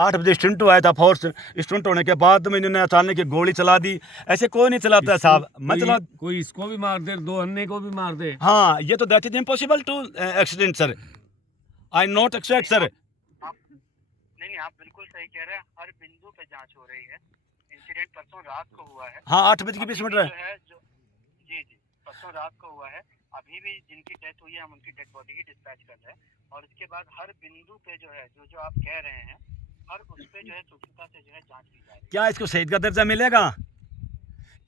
आठ बजे स्टंट आया था फोर्स स्टंट होने के बाद में इन्होंने अचानक गोली चला दी। ऐसे कोई नहीं चलाता है साहब, मैं चला कोई इसको भी मार दे, दो अन्य को भी मार दे। हाँ, ये तो that is impossible to accident sir, I not accept sir. नहीं, आप बिल्कुल सही कह रहे हैं। हर बिंदु पे जांच हो रही है। इंसिडेंट परसों रात को हुआ है। हाँ, 8:20 है जो जी परसों रात को हुआ है। अभी भी जिनकी डेथ हुई है हम उनकी डेड बॉडी की डिस्पैच कर रहे हैं। और इसके बाद हर बिंदु पे जो है जो आप कह रहे हैं हर उस पे जो है सूक्ष्मता से जो है जांच की जा रही है। क्या इसको शहीद का दर्जा मिलेगा?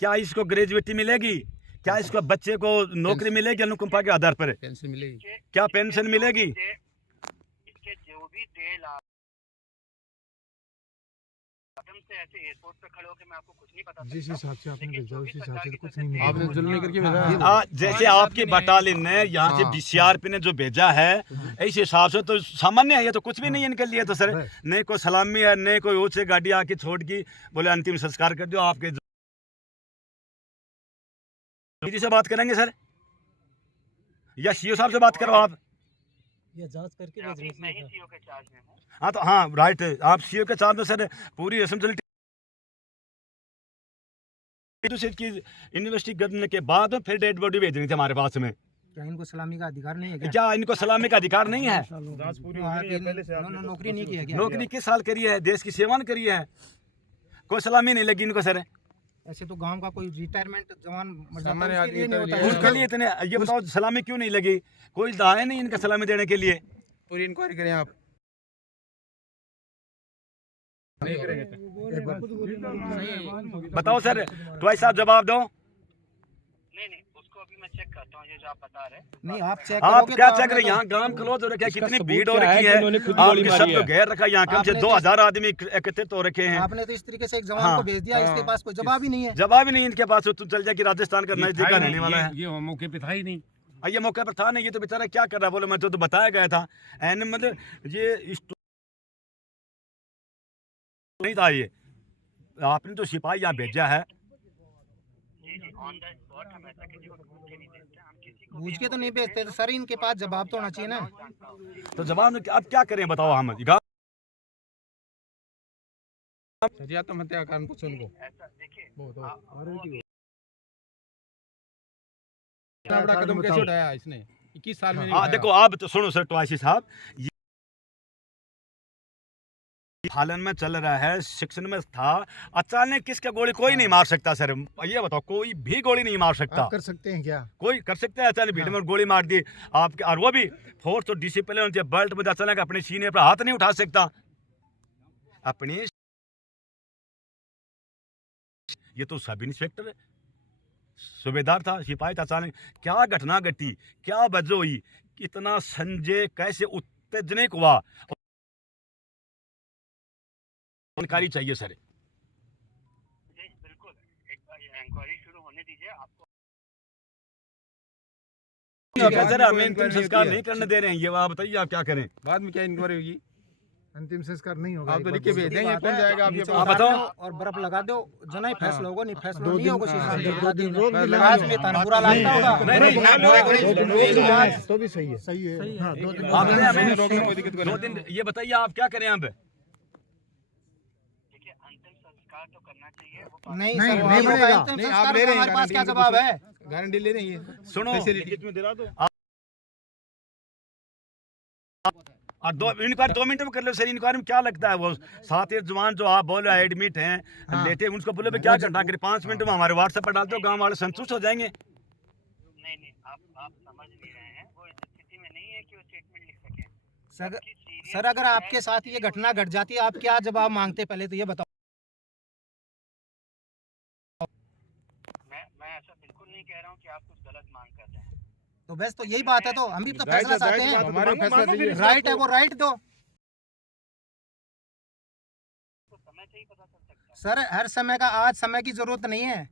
क्या इसको ग्रेजुएटी मिलेगी? क्या इसको बच्चे को नौकरी मिलेगी अनुकंपा के आधार पर? पेंशन मिलेगी? क्या पेंशन मिलेगी? इसके जो भी दे लाभ से ऐसे एयरपोर्ट पे खड़े होकर मैं आपको कुछ नहीं बता सकता। जिस हिसाब से आपने भेजा उस हिसाब से तो कुछ नहीं मिला। आपने जुल्म नहीं करके भेजा। जैसे आपकी बटालियन ने यहाँ से बीसीआरपी ने जो भेजा है इस हिसाब से तो सामान्य है, ये तो कुछ भी नहीं है इनके लिए तो सर। नहीं कोई सलामी है, नहीं कोई ऊँच से गाड़ी आके छोड़ की बोले अंतिम संस्कार कर दो। आपके दीदी से बात करेंगे सर या सीओ साहब से बात करो आप? ये जांच करके मैं ही सीओ के चार्ज में हूँ। हाँ तो हाँ राइट, आप सीओ के चार्ज में सर पूरी रिस्पॉन्सिबिलिटी की इन्वेस्टिगेशन करने के बाद फिर डेड बॉडी भेजनी थी हमारे पास में। क्या इनको सलामी का अधिकार नहीं है क्या? क्या इनको सलामी का अधिकार नहीं है? नौकरी नहीं की है क्या? नौकरी किस साल करी है? देश की सेवा करी है, कोई सलामी नहीं लगी इनको सर। ऐसे तो गांव का कोई रिटायरमेंट जवान मर जाता सामान्य है, उसके लिए नहीं होता है। उसके लिए इतने ये बताओ सलामी क्यों नहीं लगी? कोई है नहीं इनका सलामी देने के लिए। पूरी इंक्वायरी करें आप। नहीं करेंगे बताओ सर, ट्वाई साहब जवाब दो। नहीं उसको अभी मैं चेक करता हूँ ये जो आप बता रहे हैं। नहीं आप चेक आप करोगे क्या तो चेक रहे? यहाँ गांव क्लोज हो रखा है, कितनी भीड़ हो रखी है, आपके सब तो घेर रखा है, यहाँ कम से 2000 आदमी एकत्रित हो रखे हैं। आपने तो इस तरीके से एक जवान को भेज दिया, इसके पास कोई जवाब ही नहीं है। जवाब ही नहीं इनके पास। तो चल जाए कि राजस्थान का नजदीक का रहने वाला है। ये मौके पे था ही नहीं। ये मौके पर था नहीं, ये तो बेचारा क्या कर रहा है? बोले मैं तो बताया गया था एन मतलब ये नहीं था। ये आपने तो सिपाही यहाँ भेजा है। पूछ के तो नहीं भेजते तो सर इनके पास जवाब तो होना चाहिए ना। तो जवाब में अब क्या करें बताओ? हम तो मत कान पूछो उनको। बड़ा कदम कैसे उठाया इसने 21 साल में? देखो आप तो सुनो सर टवासी साहब, हालन में चल रहा है, शिक्षण में था, अचानक किसका गोली कोई नहीं मार सकता सर। ये बताओ, कोई भी गोली नहीं मार सकता। कर सकते हैं क्या? कोई कर सकता है? अचानक भीड़ में गोली मार दी आपके, और वो भी फोर्स तो डिसिप्लिन होती है, बेल्ट में अचानक अपने सीने पर हाथ नहीं उठा सकता अपने। ये तो सब इंस्पेक्टर सूबेदार था, सिपाही था, अचानक क्या घटना घटी, क्या वजह हुई, कितना संजय कैसे उत्तेजनिक हुआ, जानकारी चाहिए सर। बिल्कुल एक बार इंक्वायरी शुरू होने दीजिए। आपको सर हमें अंतिम संस्कार नहीं करने दे रहे हैं, ये आप बताइए आप क्या करें? बाद में क्या इंक्वायरी होगी? अंतिम संस्कार नहीं होगा। आप तो लिख के भेज देंगे, कौन जाएगा? आप बताओ। और बर्फ लगा दो, जना ही फैसला होगा, नहीं फैसला नहीं होगा। आज में बुरा लगता होगा। तो भी सही है। सही है। हाँ, 2 दिन आपने हमें 2 दिन ये बताइए आप क्या करें अब? देखिए अंतिम संस्कार तो करना चाहिए। नहीं सर नहीं होगा अंतिम संस्कार का हमारे पास क्या जवाब है? गारंटी ले रही है। सुनो और 2 मिनट में कर लो सर। इंक्वायरी में क्या लगता है? वो 7 जवान जो आप बोल रहे हैं एडमिट हैं लेटे, उनको बोले क्या घटना करें? 5 मिनट में हमारे व्हाट्सएप पर डाल दो, गांव वाले संतुष्ट हो जाएंगे। नहीं आप समझ नहीं रहे हैं। वो इस स्थिति में नहीं है कि वो स्टेटमेंट लिख सके। सर अगर आपके साथ ये घटना घट जाती है, आप क्या जवाब मांगते पहले तो ये बताओ। मैं ऐसा बिल्कुल नहीं कह रहा हूँ कि आप कुछ गलत मांग कर रहे हैं। तो बस तो यही बात है, तो हम भी तो फैसला चाहते हैं। हमारे फैसला राइट है वो राइट दो। समय से ही पता चल सकता है। सर हर समय का आज समय की जरूरत नहीं है।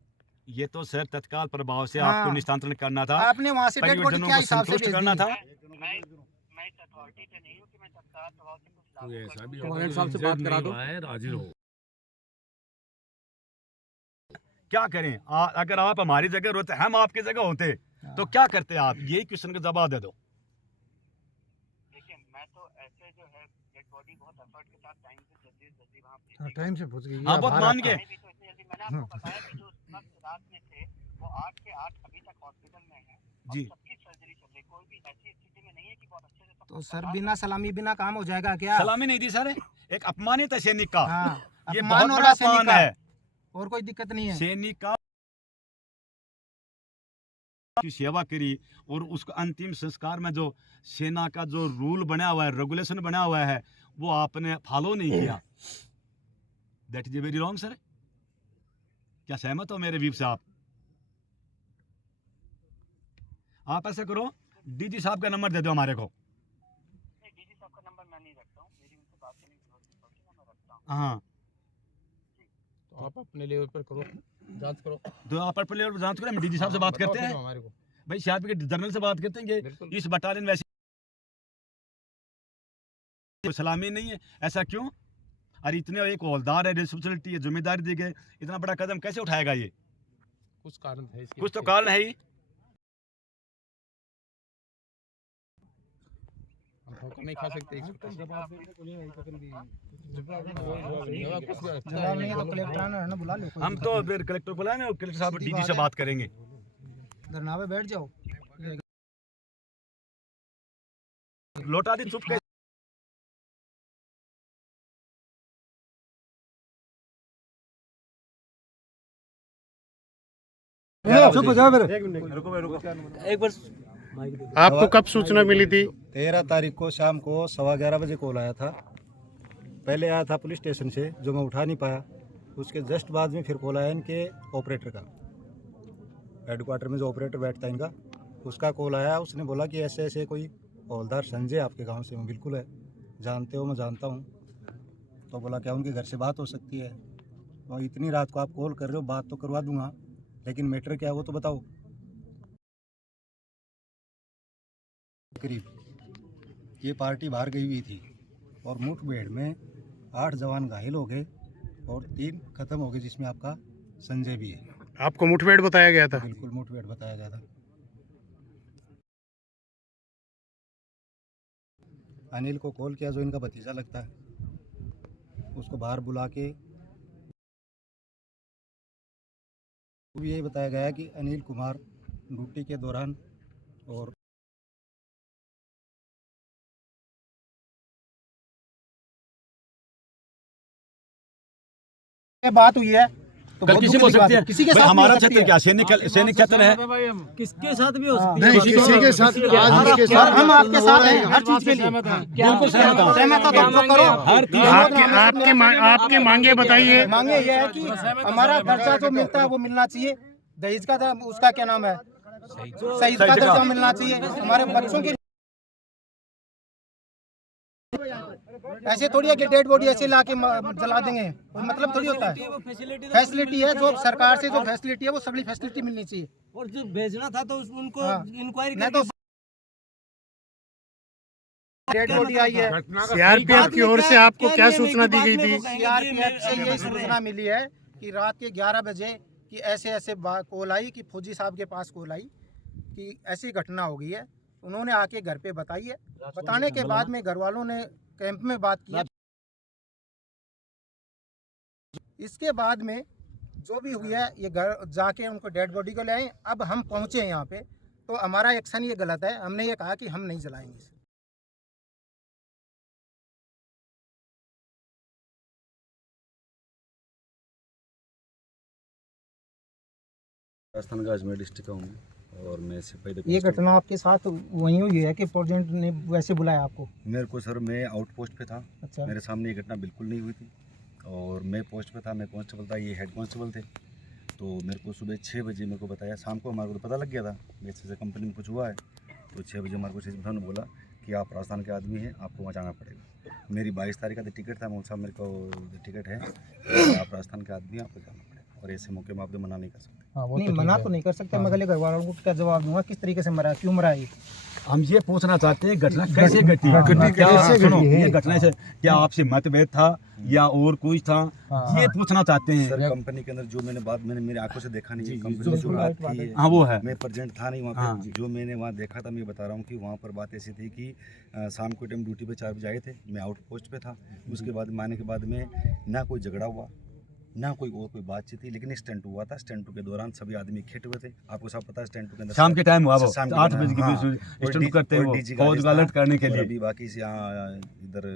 ये तो सर तत्काल प्रभाव से हाँ। आपको निस्तांतरण करना था, आपने वहाँ से डेड बॉडी परिवारजनों क्या को हिसाब से संतुष्ट भेज करना दी? था। मैं इस अथॉरिटी पे नहीं हूँ कि मैं तत्काल प्रभाव से कुछ लागू कर दूं। कमांडेंट साहब से बात करा दो। क्या करें? अगर आप हमारी जगह होते, हम आपकी जगह होते, तो क्या करते आप? यही क्वेश्चन का जवाब दे दो। देखिए मैं तो ऐसे जो है डेड बॉडी बहुत एफर्ट के साथ टाइम से जल्दी वहाँ भेज हाँ, टाइम से पहुंच गई। हाँ, बहुत मान गए। भी तो इतनी जल्दी मैंने आपको बताया कि जो उस वक्त रात में थे वो 8 के 8 अभी तक हॉस्पिटल में हैं और जी। सबकी सर्जरी चल रही, कोई भी ऐसी स्थिति में नहीं है कि बहुत अच्छे से सब तो कुछ सर संभाल बिना सलामी बिना काम हो जाएगा क्या? सलामी नहीं दी सर, एक अपमानित है सैनिक का। हाँ, ये अपमान बहुत हो बड़ा रहा सैनिक अपमान का। है। और कोई दिक्कत नहीं है। सैनिक का की सेवा करी और उसका अंतिम संस्कार में जो सेना का जो रूल बना हुआ है, रेगुलेशन बना हुआ है, वो आपने फॉलो नहीं किया। That is very wrong sir. क्या सहमत हो मेरे व्यू से आप ऐसा करो, डीजी साहब का नंबर दे दो हमारे को। नहीं, डीजी साहब का नंबर मैं नहीं रखता हूँ, मेरी उनसे बात करने की जरूरत पड़ती है, मैं रखता हूँ। हाँ, तो आप अपने लेवल पर करो, जांच करो। तो आप पर लेवल जांच करें, हम डीजी साहब से बात करते हैं। हमारे को भाई सीआरपी के जनरल से बात करते हैं कि बिल्कुल। इस बटालियन वैसे कोई सलामी नहीं है, ऐसा क्यों? और इतने एक हौलदार है, रिस्पॉन्सिबिलिटी है, जिम्मेदारी दी गई, इतना बड़ा कदम कैसे उठाएगा ये? कुछ कारण है इसके कुछ तो पीछे। कारण है ही। हम ठोकर नहीं खा सकते। जवाब नहीं है तो कलेक्टर आना है ना, बुला लो। हम तो फिर कलेक्टर बुलाए ना, कलेक्टर साहब डीजी से बात करेंगे। धरना पे बैठ जाओ। लौटा दी चुप के। चुप हो जाओ मेरे। आपको कब सूचना मिली थी? 13 तारीख को शाम को 11:15 बजे कॉल आया था। पहले आया था पुलिस स्टेशन से, जो मैं उठा नहीं पाया। उसके जस्ट बाद में फिर कॉल आया इनके ऑपरेटर का, हेडक्वार्टर में जो ऑपरेटर बैठता है इनका, उसका कॉल आया। उसने बोला कि ऐसे ऐसे कोई हौलदार संजय आपके गांव से। मैं बिल्कुल है, जानते हो? मैं जानता हूँ। तो बोला क्या उनके घर से बात हो सकती है? और इतनी रात को आप कॉल कर रहे हो, बात तो करवा दूंगा, लेकिन मैटर क्या है वो तो बताओ। करीब ये पार्टी बाहर गई हुई थी और मुठभेड़ में 8 जवान घायल हो गए और 3 खत्म हो गए, जिसमें आपका संजय भी है। आपको मुठभेड़ बताया गया था? बिल्कुल मुठभेड़ बताया गया था। अनिल को कॉल किया, जो इनका भतीजा लगता है, उसको बाहर बुला के भी यही बताया गया कि अनिल कुमार ड्यूटी के दौरान और बात हुई है तो कल बहुत किसी दुख को की बात सकती है। है। किसी के भाई, साथ हमारा भी हो सकती क्षेत्र है। क्या सैनिक क्षेत्र है। किसके साथ भी हो सकती है। नहीं, किसी के साथ आज के और साथ हम आपके साथ हैं हर चीज के लिए। बिल्कुल सहमत हूं। सहमत हो तो करो। हर चीज आपकी मांगे बताइए। मांगे ये है कि हमारा दर्जा जो मिलता है वो मिलना चाहिए। दहेज का उसका क्या नाम है, शहीद का दर्जा मिलना चाहिए। हमारे बच्चों के ऐसे थोड़ी है कि डेड बॉडी ऐसे ला के जला देंगे, कोई मतलब थोड़ी होता है। फैसिलिटी है, जो सरकार से जो फैसिलिटी है वो सभी फैसिलिटी मिलनी चाहिए। और जो भेजना था तो उनको हाँ। इंक्वायरी नहीं तो डेड बॉडी आई है। सीआरपीएफ की ओर से आपको क्या सूचना दी गई थी? सीआरपीएफ से ये सूचना मिली है कि रात के 11 बजे कि ऐसे ऐसे कॉल आई कि फौजी साहब के पास कॉल आई कि ऐसी घटना हो गई है। उन्होंने आके घर पे बताई है। बताने के बाद में घर वालों ने कैंप में बात किया। इसके बाद में जो भी हुई है, ये घर जाके उनको डेड बॉडी को ले आए। अब हम पहुंचे यहाँ पे तो हमारा एक्शन ये गलत है। हमने ये कहा कि हम नहीं जलाएंगे इसे। राजस्थान का अजमेर डिस्ट्रिक्ट का हूँ और मैं सिपाही। ये घटना आपके साथ वहीं हुई है कि प्रेसिडेंट ने वैसे बुलाया आपको? मेरे को सर, मैं आउट पोस्ट पे था। अच्छा। मेरे सामने ये घटना बिल्कुल नहीं हुई थी और मैं पोस्ट पे था, मैं कांस्टेबल था, ये हेड कांस्टेबल थे। तो मेरे को सुबह 6 बजे मेरे को बताया, शाम को हमारे को तो पता लग गया था जैसे कंपनी में कुछ हुआ है। तो 6 बजे हमारे को सीएम ने बोला कि आप राजस्थान के आदमी हैं, आपको वहाँ जाना पड़ेगा। मेरी 22 तारीख का टिकट था, साहब मेरे को टिकट है, आप राजस्थान के आदमी हैं, आपको जाना पड़ेगा और ऐसे मौके में आप तो मना नहीं कर सकते। नहीं मना तो नहीं कर सकते, मगर घर वालों को क्या जवाब दूंगा, किस तरीके से मरा, क्यों मरा ये? हम ये पूछना चाहते हैं घटना कैसे घटी है, सुनो ये घटना से क्या आपसे मतभेद था या और कुछ था, ये पूछना चाहते हैं। सर कंपनी के अंदर जो मैंने मेरी आंखों से देखा नहीं है, कंपनी जो बात थी है, हाँ वो है, मैं प्रेजेंट था नहीं वहाँ पे, जो मैंने वहाँ देखा था मैं बता रहा हूँ कि वहाँ पर बात ऐसी थी कि शाम को टाइम ड्यूटी पे 4 बजे आए थे, मैं आउट पोस्ट पे था, उसके बाद आने के बाद में ना कोई झगड़ा हुआ ना कोई और कोई बातचीत थी, लेकिन स्टंट हुआ था। स्टंट के दौरान सभी आदमी इकट्ठे हुए थे, आपको सब पता है स्टंट के अंदर शाम के टाइम हुआ वो 8 बजे के हाँ, बीच स्टंट करते हैं वो बहुत गलत करने के लिए। अभी बाकी से यहाँ इधर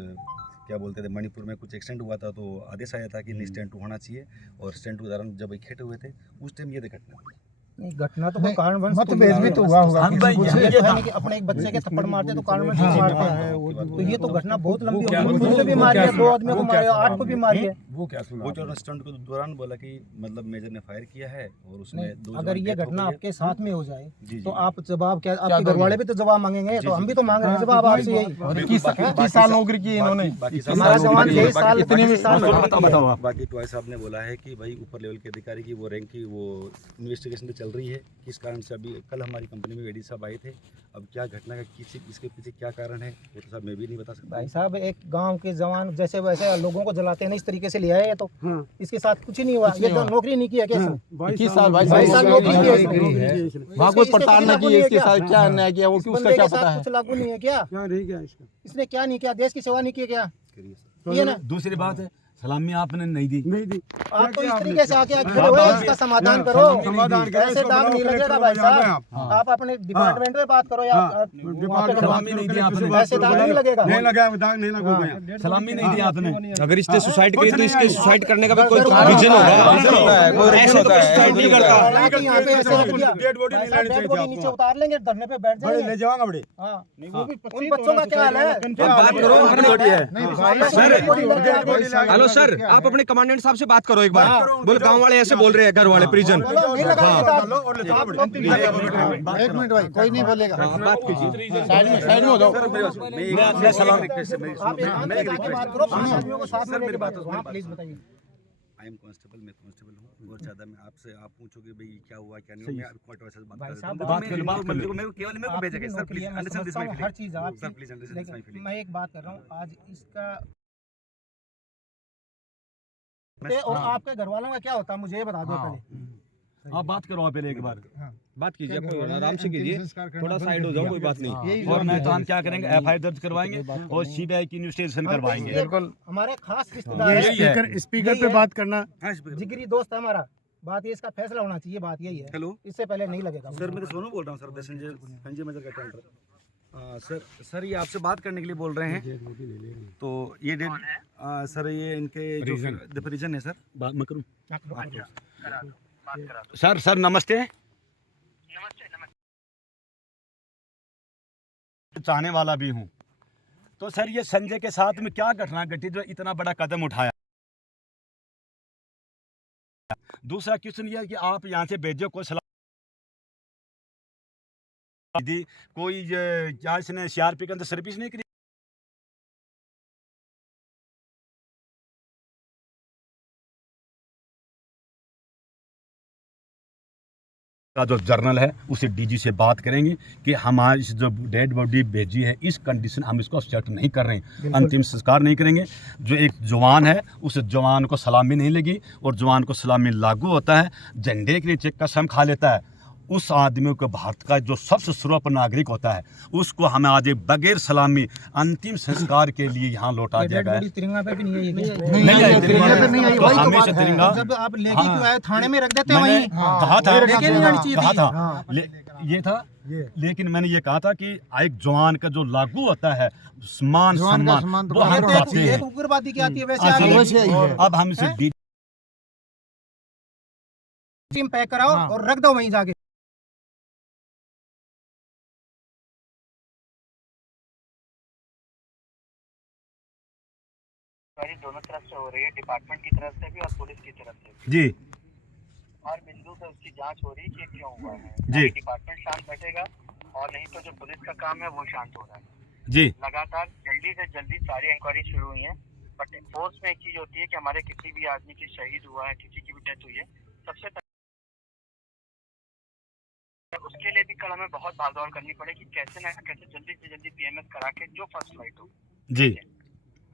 क्या बोलते थे मणिपुर में कुछ एक्सीडेंट हुआ था, तो आदेश आया था कि नहीं स्टंट होना चाहिए, और स्टंट के दौरान जब इकट्ठे हुए थे उस टाइम ये घटना हुई। नहीं घटना तो कोई कारणवश मतभेद भी तो हुआ होगा। हम भाई ये तो है नहीं कि अपने एक बच्चे के थप्पड़ मारते तो कारणवश नहीं मारते हैं, तो ये तो घटना बहुत लंबी हो गई, मुझे भी मारी है, 2 आदमी को मारा, 8 को भी मारी है। वो जो स्टंट के दौरान बोला कि मतलब मेजर ने फायर किया है और उसमें 2 अगर ये घटना आपके साथ में हो जाए जी, तो आप जवाब क्या, आपके घर वाले भी तो जवाब मांगेंगे, तो हम भी तो मांग रहे हैं जवाब आपसे यही। 21 साल नौकरी की इन्होंने, हमारा जवान 23 साल इतने भी साल बताओ आप। बाकी टॉय साहब ने बोला है कि भाई ऊपर लेवल के अधिकारी की वो रैंक की वो इन्वेस्टिगेशन तो चल रही है, किस कारण से अभी कल हमारी कंपनी में एडी साहब आए थे, अब क्या घटना का किसी इसके पीछे क्या कारण है वो तो साहब मैं भी नहीं बता सकता। भाई साहब एक गांव के जवान जैसे वैसे लोगों को जलाते हैं ना, इस तरीके से लिया है ये तो, इसके साथ कुछ ही नहीं हुआ, ये तो नौकरी नहीं किया कैसे? 21 साल 22 साल नौकरी की है, वहाँ कोई पड़ताल नहीं की इसके साथ क्या अन्याय किया, वो इस उसका बंदे क्या के पता साथ है? कुछ लागू नहीं है क्या? इसने क्या नहीं किया, देश की सेवा नहीं की क्या? ये ना दूसरी बात है सलामी आपने नहीं दी, आप तो इस तरीके से आके खड़े हुए, इसका समाधान करो, ऐसे दाग नहीं लगेगा भाई साहब, आप अपने डिपार्टमेंट में बात करो या सलामी नहीं दी आपने, ऐसे दाग नहीं लगेगा। सलामी नहीं दी आपने। अगर इसने सुसाइड करी तो इसके सुसाइड करने का भी कोई रीजन होगा, ऐसे तो कोई सुसाइड नहीं करता। हालांकि यहाँ पे ऐसे रख दिया, डेड बॉडी नीचे उतार लेंगे, धरने पे बैठ जाएंगे, ले जाऊंगा बड़े। हाँ उन बच्चों का क्या हाल है? बात करो हेलो सर, आप अपने कमांडेंट साहब से बात करो एक बार, बोल गांव वाले ऐसे बोल रहे हैं, घर वाले प्रिजन। एक मिनट भाई, कोई नहीं बोलेगा, बात कीजिए, साइड में हो जाओ। मैं अपने सलाम प्लीज बताइए। आई एम कांस्टेबल, मैं कांस्टेबल हूँ, और ज़्यादा मैं आपसे आप पूछोगे भाई क्या हुआ क्या नहीं हुआ, मैं आपको क्वार्टर से बात कर रहा हूँ, बात कर लो, मेरे को केवल मेरे को भेजेगा sir, please understand this my feeling, हर चीज आप, sir please understand this my feeling. मैं एक बात कर रहा हूँ, आज इसका और आपके घर वालों का क्या होता है मुझे ये बता दो पहले। आप बात करो पहले एक बार, बात कीजिए, आराम से कीजिए, थोड़ा साइड हो जाओ, कोई बात नहीं। और नहीं तो हम क्या करेंगे, FIR दर्ज करवाएंगे और CBI की इन्वेस्टिगेशन करवाएंगे। बिल्कुल हमारे खास रिश्तेदार है, स्पीकर पे बात करना, जिगरी दोस्त है हमारा, बात ये इसका फैसला होना चाहिए, बात यही है। हेलो इससे पहले नहीं लगेगा सर, मैं तो सोनू बोल रहा हूँ सर, संजय मेजर का टेंडर। सर ये आपसे बात करने के लिए बोल रहे हैं, तो ये डेट सर ये इनके जो रीजन है सर, बात मैं करूं सर नमस्ते। चाहने वाला भी हूं, तो सर ये संजय के साथ में क्या घटना घटी जो इतना बड़ा कदम उठाया? दूसरा क्वेश्चन ये है कि आप यहाँ से भेजो कोई सलाह दी, कोई क्या इसने CRP के अंदर सर्विस नहीं करी? का जो जर्नल है उसे DG से बात करेंगे कि हमारी जो डेड बॉडी भेजी है इस कंडीशन हम इसको एक्सेप्ट नहीं कर रहे हैं, अंतिम संस्कार नहीं करेंगे। जो एक जवान है उस जवान को सलामी नहीं लगी, और जवान को सलामी लागू होता है, झंडे के नीचे कसम खा लेता है, उस आदमी को भारत का जो सबसे सर्वोच्च नागरिक होता है उसको हमें आज बगैर सलामी अंतिम संस्कार के लिए यहाँ लौटा दिया गया है। तिरंगा पे भी नहीं है, तिरंगा जब आप लेके क्यों आए, थाने में रख देते वहीं, कहा था, कहा था ये था, लेकिन मैंने ये कहा था कि एक जवान का जो लागू होता है सम्मान वो हम चाहते हैं। उग्रवादी क्या आती है वैसे अब हम इसे टीम पैक कराओ और रख दो वहीं जाके। दोनों तरफ से हो रही है, डिपार्टमेंट की तरफ से भी और पुलिस की तरफ से भी। जी हर बिंदु पे उसकी जांच हो रही है कि क्यों हुआ है। जी डिपार्टमेंट शांत बैठेगा और नहीं तो जो पुलिस का काम है वो शांत हो रहा है। जी लगातार जल्दी से जल्दी सारी इंक्वायरी शुरू हुई है, बट फोर्स में एक चीज होती है कि हमारे किसी भी आदमी की शहीद हुआ है, किसी की भी डेथ हुई है, सबसे उसके लिए भी कल हमें बहुत भागदौड़ करनी पड़ेगी, कैसे ना कैसे जल्दी से जल्दी पीएमएस करा के जो फर्स्ट फ्लाइट हो। जी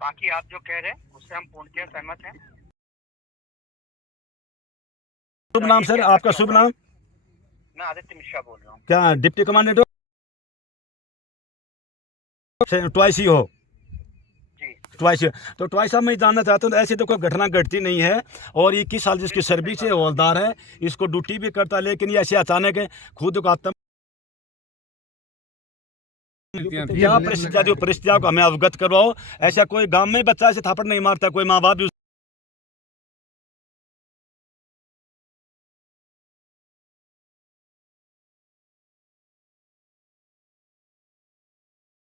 बाकी आप जो कह रहे हैं उससे हम पूर्णतः सहमत हैं। शुभ नाम सर, आपका शुभ नाम? मैं आदित्य मिश्रा बोल रहा हूँ। क्या डिप्टी कमांडेंट हो? ट्वाइस ही हो? ट्वाइस। तो ट्वाइस साहब मैं जानना चाहता हूँ, ऐसी तो कोई घटना घटती नहीं है और 21 साल जिसकी सर्विस है, हवलदार है, इसको ड्यूटी भी करता है, लेकिन ये ऐसे अचानक है खुद को आत्म क्या परिस्थितियों को हमें अवगत करवाओ। ऐसा कोई गांव में बच्चा ऐसे थापड़ नहीं मारता, कोई माँ बाप भी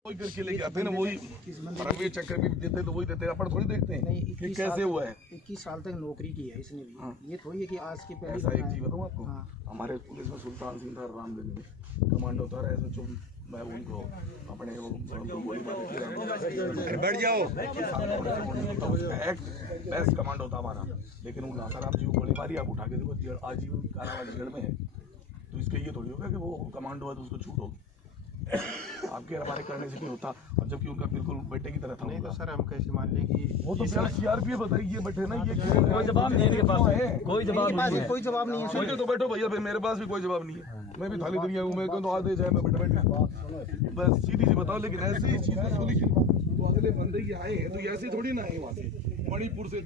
वही करके लेके आते हैं ना, वही परमवीर चक्र भी देते तो वही देते हैं, अपन थोड़ी देखते हैं कि कैसे हुआ है। 21 साल तक नौकरी की है इसने भी, ये थोड़ी है कि आज की पहली ऐसा एक चीज बताऊँ आपको, हमारे पुलिस में सुल्तान सिंह था, रामगंज में कमांडो था, ऐसे चुप मैं उनको अपने गोली मार बढ़ जाओ बेस्ट कमांडो था हमारा, लेकिन वो नासाराम जी को गोली मारी, आप उठा के देखो आजीवन कारावास जेल में है। तो इसका ये थोड़ी होगा कि वो कमांडो है तो उसको छूट होगी, आपके हमारे करने से नहीं होता। और जबकि उनका बिल्कुल बेटे की तरह था। नहीं तो सर हम कैसे मान लें कि वो तो सीआरपीएफ बताइए, ये बैठे ना, ये कोई जवाब नहीं है इनके पास, कोई जवाब नहीं है। कोई जवाब नहीं है मुझे तो बैठो भैया, मेरे पास भी कोई जवाब नहीं है, मैं भी थाली दुनिया हूँ, मेरे को तो आदेश है, मैं बैठा बस सीधी सी बताओ। लेकिन ऐसी चीजें तो अगले बंदे की आए हैं तो ऐसे थोड़ी ना आए वहाँ से मणिपुर से।